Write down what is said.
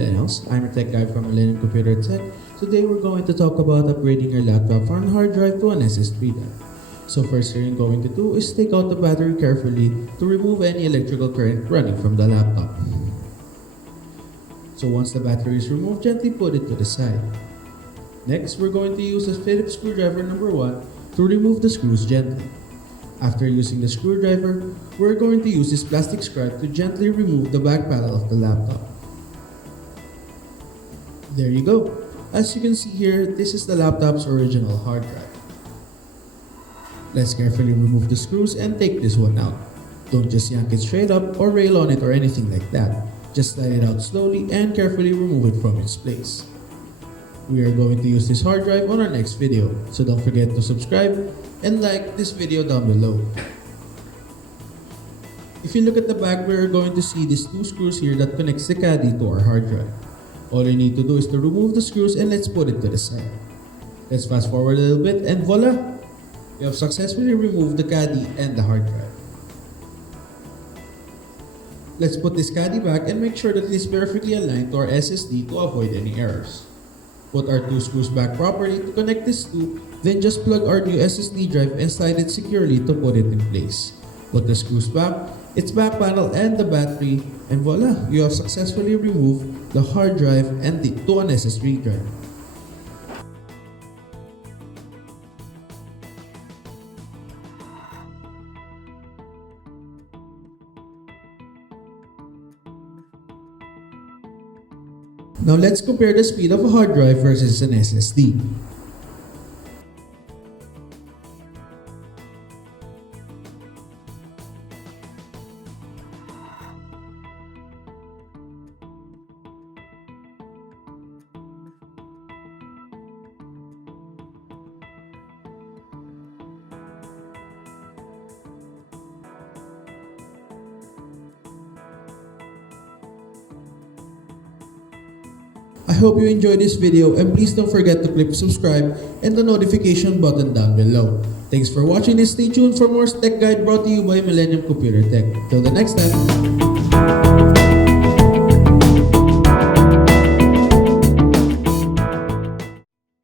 millennials, I'm a tech guy from Millennium Computer Tech. Today we're going to talk about upgrading your laptop from a hard drive to an SSD drive. So first thing you're going to do is take out the battery carefully to remove any electrical current running from the laptop. So once the battery is removed, gently put it to the side. Next, we're going to use a Phillips screwdriver number 1 to remove the screws gently. After using the screwdriver, we're going to use this plastic scrub to gently remove the back panel of the laptop. There you go. As you can see here, this is the laptop's original hard drive. Let's carefully remove the screws and take this one out. Don't just yank it straight up or rail on it or anything like that. Just slide it out slowly and carefully remove it from its place. We are going to use this hard drive on our next video, so don't forget to subscribe and like this video down below. If you look at the back, we are going to see these two screws here that connects the caddy to our hard drive. All you need to do is to remove the screws and let's put it to the side. Let's fast forward a little bit and voila! We have successfully removed the caddy and the hard drive. Let's put this caddy back and make sure that it is perfectly aligned to our SSD to avoid any errors. Put our two screws back properly to connect these two, then just plug our new SSD drive and slide it securely to put it in place. Put the screws back, its back panel and the battery, and voila! You have successfully removed the hard drive and to an SSD drive. Now let's compare the speed of a hard drive versus an SSD. I hope you enjoyed this video and please don't forget to click subscribe and the notification button down below. Thanks for watching and stay tuned for more tech guide brought to you by Millennium Computer Tech. Till the next time.